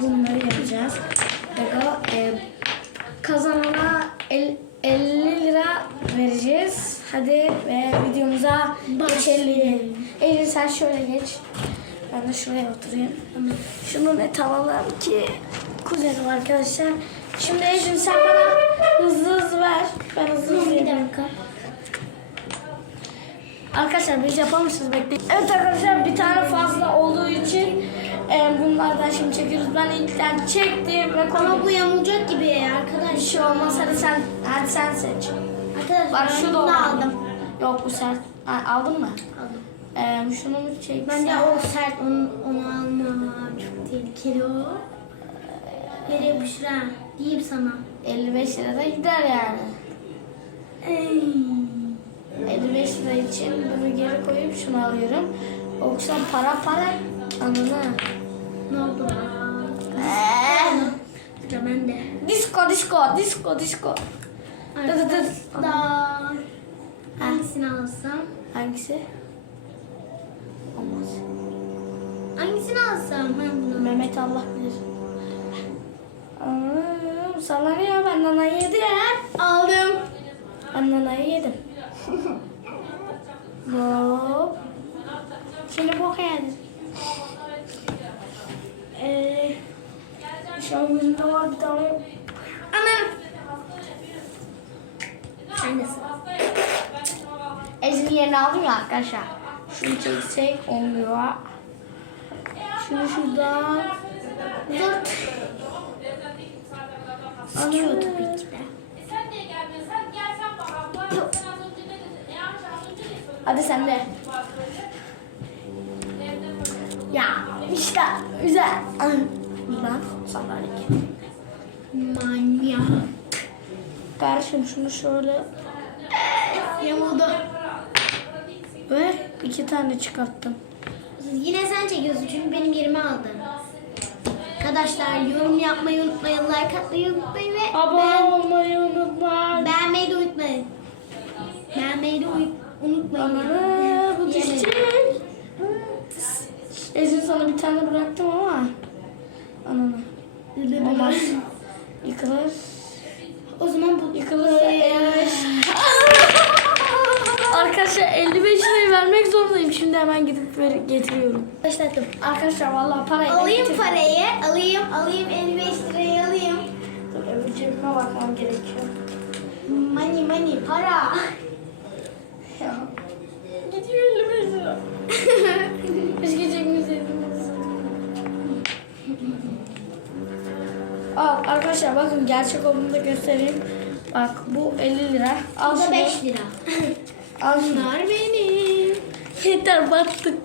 bunları yapacağız. Ve e, kazanana el- 50 lira vereceğiz. Hadi ve videomuza geçelim. Elin sen şöyle geç. Ben de şuraya oturayım. Şunu net alalım ki kuzenim arkadaşlar. Şimdi Ecin sen bana hızlı hızlı ver. Ben hızlı hızlı Bir dakika. Arkadaşlar bir yapar mısınız bekleyin. Evet arkadaşlar bir tane fazla olduğu için e, bunlardan şimdi çekiyoruz. Ben ilkten çektim ve. Ama bu yamulacak gibi bir arkadaş. şey olmaz hadi sen hadi sen seç. Arkadaşlar Bak ben şu da bunu aldım. Yok bu sert. Ha, aldın mı? Aldım. E, şunu mu çek? Bence o sert onu, onu alma. Çok tehlikeli o. Yere yapışır ha. Diyeyim sana. 55 lira da gider yani. Ey. 55 lira için geri koyup şunu alıyorum. Yoksa para para anına. Ne oldu lan? Eee. Sıra bende. Disco disco disco disco. Arkadaşlar. Hangisini alsam? Hangisi? Olmaz. Hangisini alsam? Ben bunu. Mehmet Allah bilir. Aa, sallanıyor ben nanayı yedim. Aldım. Ben nanayı yedim. Hop. Şimdi yedin. Ee, şu an gözümde var bir tane. Anam. Sıra. Ezin yerini aldım ya arkadaşlar. Şunu çeksek olmuyor. Şunu şuradan. Dur. Sıkıyor tabii ki de. Hadi sen de. Ya işte güzel. Ben sandalye. Manyak. Kardeşim şunu şöyle Yamuldu. ve iki tane çıkarttım. Yine sen çekiyorsun çünkü benim yerimi aldın. Arkadaşlar yorum yapmayı unutmayın, like atmayı unutmayın ve Abone unutmayın. Anne bu düşecek. Ezin sana bir tane bıraktım ama. Ananı. Olmaz. Yıkılır. O zaman bu Yıkılır. Arkadaşlar 55 lirayı vermek zorundayım. Şimdi hemen gidip ver- getiriyorum. Başlattım. Arkadaşlar vallahi parayı Alayım getirdim. parayı, alayım, alayım 55 lirayı alayım. Dur öbür cebime bakmam gerekiyor. Money money para. Ya. Gidiyor 55 lira. Keşke çekmeseydim. Al arkadaşlar bakın gerçek olduğunu da göstereyim. Bak bu 50 lira. Al O da şunu. 5 lira. Al şunu. Bunlar benim. Yeter battık.